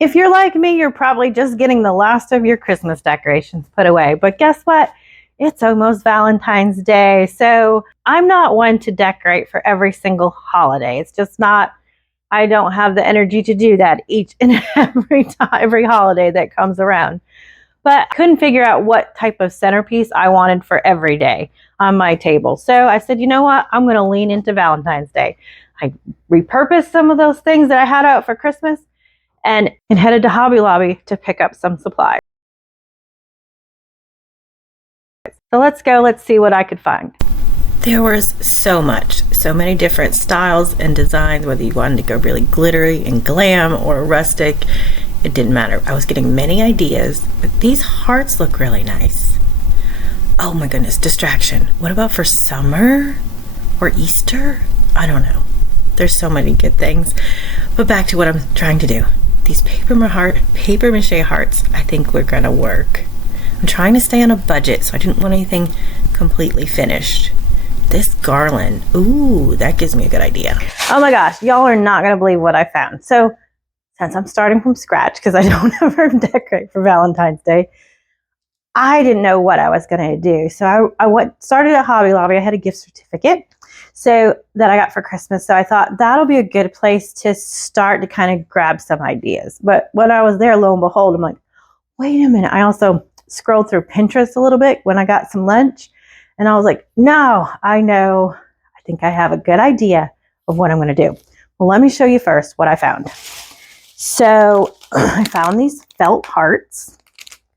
If you're like me, you're probably just getting the last of your Christmas decorations put away. But guess what? It's almost Valentine's Day. So I'm not one to decorate for every single holiday. It's just not, I don't have the energy to do that each and every holiday that comes around. But I couldn't figure out what type of centerpiece I wanted for every day on my table. So I said, you know what? I'm going to lean into Valentine's Day. I repurposed some of those things that I had out for Christmas and headed to Hobby Lobby to pick up some supplies. So let's go. Let's see what I could find. There was so many different styles and designs, whether you wanted to go really glittery and glam or rustic. It didn't matter. I was getting many ideas, but these hearts look really nice. Oh my goodness, distraction. What about for summer or Easter? I don't know. There's so many good things. But back to what I'm trying to do. These paper mache hearts, I think we're gonna work. I'm trying to stay on a budget, so I didn't want anything completely finished. This garland, ooh, that gives me a good idea. Oh my gosh, y'all are not gonna believe what I found. So since I'm starting from scratch, because I don't ever decorate for Valentine's Day, I didn't know what I was gonna do. So I started at Hobby Lobby. I had a gift certificate that I got for Christmas. So I thought that'll be a good place to start to kind of grab some ideas. But when I was there, lo and behold, I'm like, wait a minute. I also scrolled through Pinterest a little bit when I got some lunch. And I was like, no, I know. I think I have a good idea of what I'm going to do. Well, let me show you first what I found. So I found these felt hearts.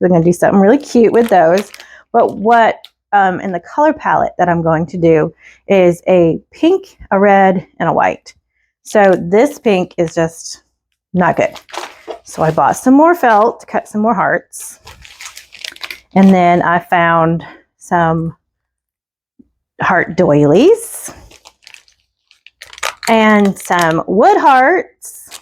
I'm going to do something really cute with those. But what in the color palette that I'm going to do is a pink, a red, and a white. So this pink is just not good. So I bought some more felt to cut some more hearts. And then I found some heart doilies and some wood hearts.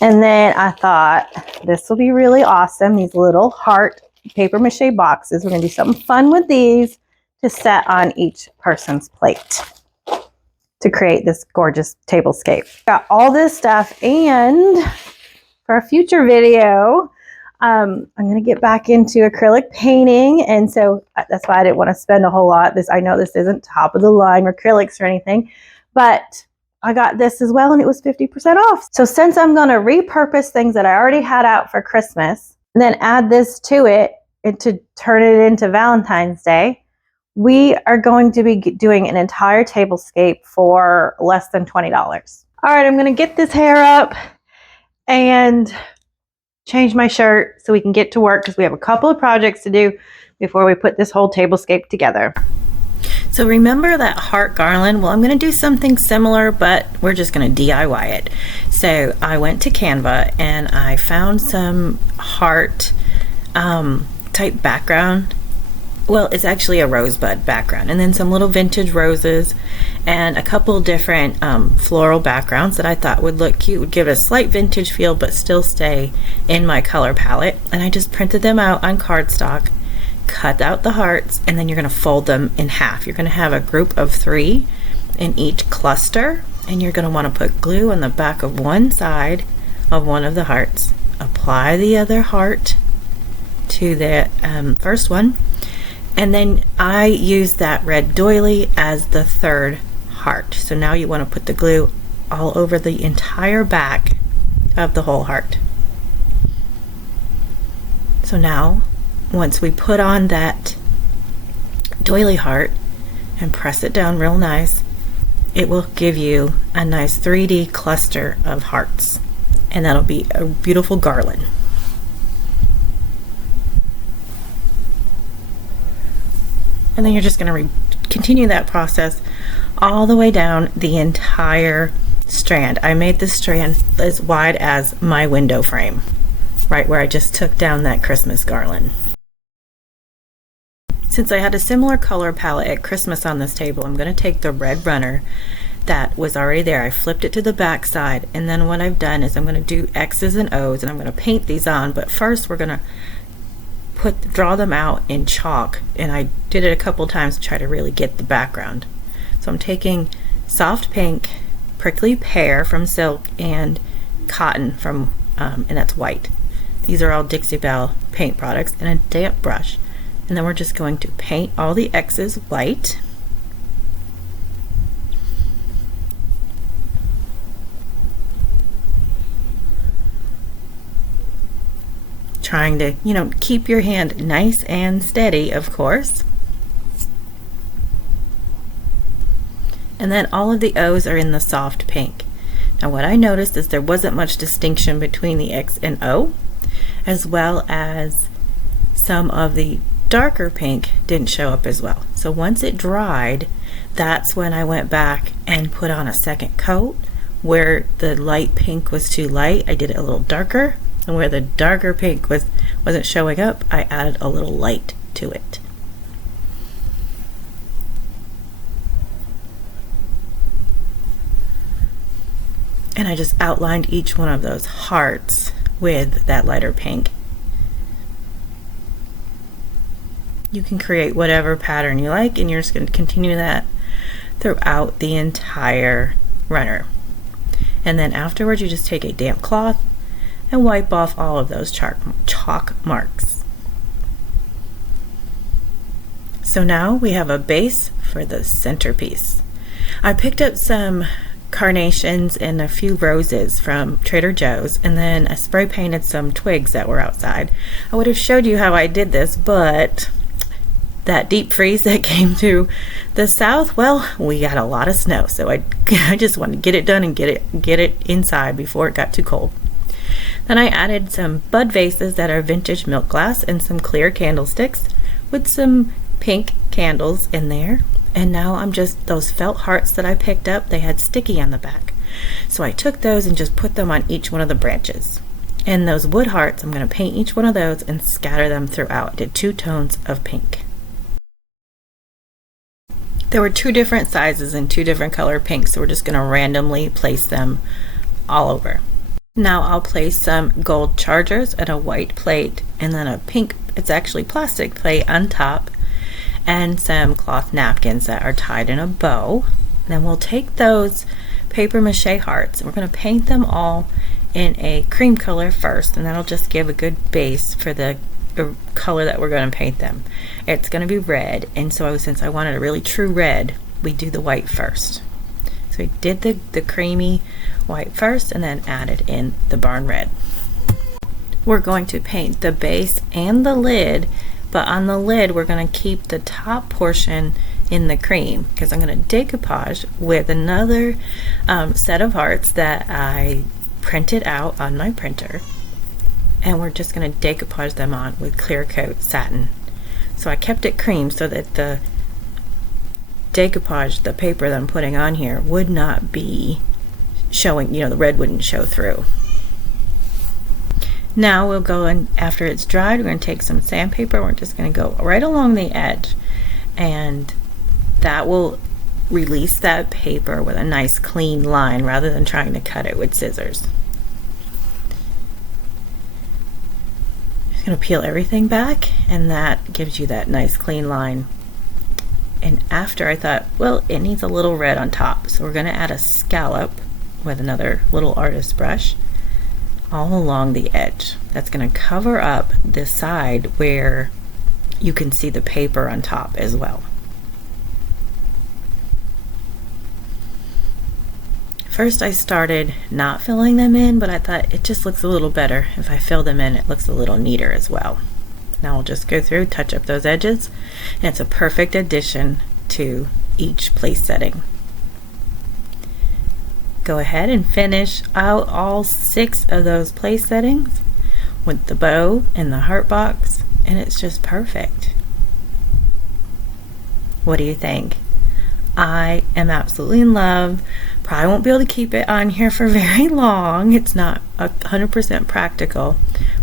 And then I thought this will be really awesome. These little heart paper mache boxes. We're going to do something fun with these to set on each person's plate to create this gorgeous tablescape. Got all this stuff, and for a future video, I'm going to get back into acrylic painting, and so that's why I didn't want to spend a whole lot. I know this isn't top of the line acrylics or anything, but I got this as well, and it was 50% off. So since I'm going to repurpose things that I already had out for Christmas, and then add this to it and to turn it into Valentine's Day, we are going to be doing an entire tablescape for less than $20. All right, I'm going to get this hair up and change my shirt so we can get to work, because we have a couple of projects to do before we put this whole tablescape together. So remember that heart garland? Well, I'm going to do something similar, but we're just going to DIY it. So I went to Canva and I found some heart type background. Well, it's actually a rosebud background, and then some little vintage roses and a couple different floral backgrounds that I thought would look cute, would give it a slight vintage feel but still stay in my color palette. And I just printed them out on cardstock, cut out the hearts, and then you're going to fold them in half. You're going to have a group of 3 in each cluster, and you're going to want to put glue on the back of one side of one of the hearts. Apply the other heart to the first one, and then I use that red doily as the third heart. So now you want to put the glue all over the entire back of the whole heart. So now, once we put on that doily heart and press it down real nice, it will give you a nice 3D cluster of hearts, and that'll be a beautiful garland. And then you're just going to continue that process all the way down the entire strand. I made this strand as wide as my window frame, right where I just took down that Christmas garland. Since I had a similar color palette at Christmas on this table, I'm going to take the red runner that was already there. I flipped it to the back side, and then what I've done is I'm going to do X's and O's, and I'm going to paint these on. But first we're going to draw them out in chalk, and I did it a couple times to try to really get the background. So I'm taking soft pink, prickly pear from silk, and cotton from and that's white. These are all Dixie Belle paint products, and a damp brush. And then we're just going to paint all the X's white. Trying to, keep your hand nice and steady, of course. And then all of the O's are in the soft pink. Now what I noticed is there wasn't much distinction between the X and O, as well as some of the darker pink didn't show up as well. So once it dried, that's when I went back and put on a second coat. Where the light pink was too light, I did it a little darker. And where the darker pink wasn't showing up, I added a little light to it. And I just outlined each one of those hearts with that lighter pink. You can create whatever pattern you like, and you're just going to continue that throughout the entire runner. And then afterwards, you just take a damp cloth and wipe off all of those chalk marks. So now we have a base for the centerpiece. I picked up some carnations and a few roses from Trader Joe's, and then I spray painted some twigs that were outside. I would have showed you how I did this, but that deep freeze that came through the south, well, we got a lot of snow, so I just wanted to get it done and get it inside before it got too cold. Then I added some bud vases that are vintage milk glass and some clear candlesticks with some pink candles in there. And now I'm just, those felt hearts that I picked up, they had sticky on the back. So I took those and just put them on each one of the branches. And those wood hearts, I'm going to paint each one of those and scatter them throughout. I did 2 tones of pink. There were 2 different sizes and 2 different color pinks, so we're just going to randomly place them all over. Now I'll place some gold chargers and a white plate, and then a pink, it's actually plastic plate on top, and some cloth napkins that are tied in a bow. Then we'll take those paper mache hearts and we're going to paint them all in a cream color first, and that'll just give a good base for the color that we're going to paint them. It's going to be red, and so since I wanted a really true red, we do the white first. So we did the creamy white first and then added in the barn red. We're going to paint the base and the lid, but on the lid we're going to keep the top portion in the cream because I'm going to decoupage with another set of hearts that I printed out on my printer, and we're just going to decoupage them on with clear coat satin. So I kept it cream so that the decoupage, the paper that I'm putting on here, would not be showing, the red wouldn't show through. Now we'll go in, after it's dried, we're going to take some sandpaper, we're just going to go right along the edge, and that will release that paper with a nice clean line rather than trying to cut it with scissors. Just going to peel everything back, and that gives you that nice clean line. And after I thought, well, it needs a little red on top, so we're going to add a scallop with another little artist brush all along the edge. That's going to cover up the side where you can see the paper on top as well. First I started not filling them in, but I thought it just looks a little better if I fill them in. It looks a little neater as well. Now I'll just go through, touch up those edges, and it's a perfect addition to each place setting. Go ahead and finish out all 6 of those place settings with the bow and the heart box, and it's just perfect. What do you think? I am absolutely in love. Probably won't be able to keep it on here for very long. It's not 100% practical,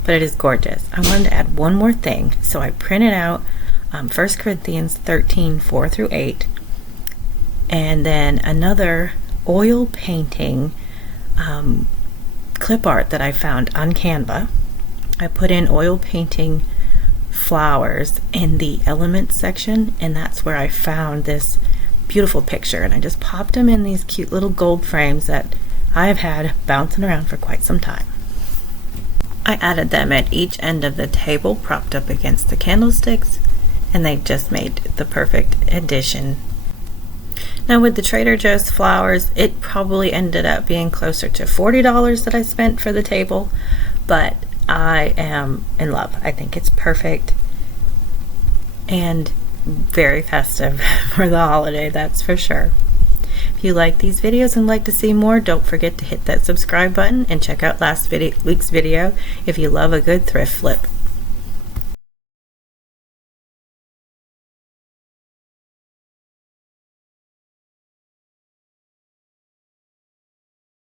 but it is gorgeous. I wanted to add one more thing. So I printed out 1 Corinthians 13, 4 through 8, and then another oil painting clip art that I found on Canva. I put in oil painting flowers in the elements section, and that's where I found this beautiful picture, and I just popped them in these cute little gold frames that I've had bouncing around for quite some time. I added them at each end of the table, propped up against the candlesticks, and they just made the perfect addition. Now with the Trader Joe's flowers, it probably ended up being closer to $40 that I spent for the table, but I am in love. I think it's perfect and very festive for the holiday, that's for sure. If you like these videos and like to see more, don't forget to hit that subscribe button and check out last week's video if you love a good thrift flip.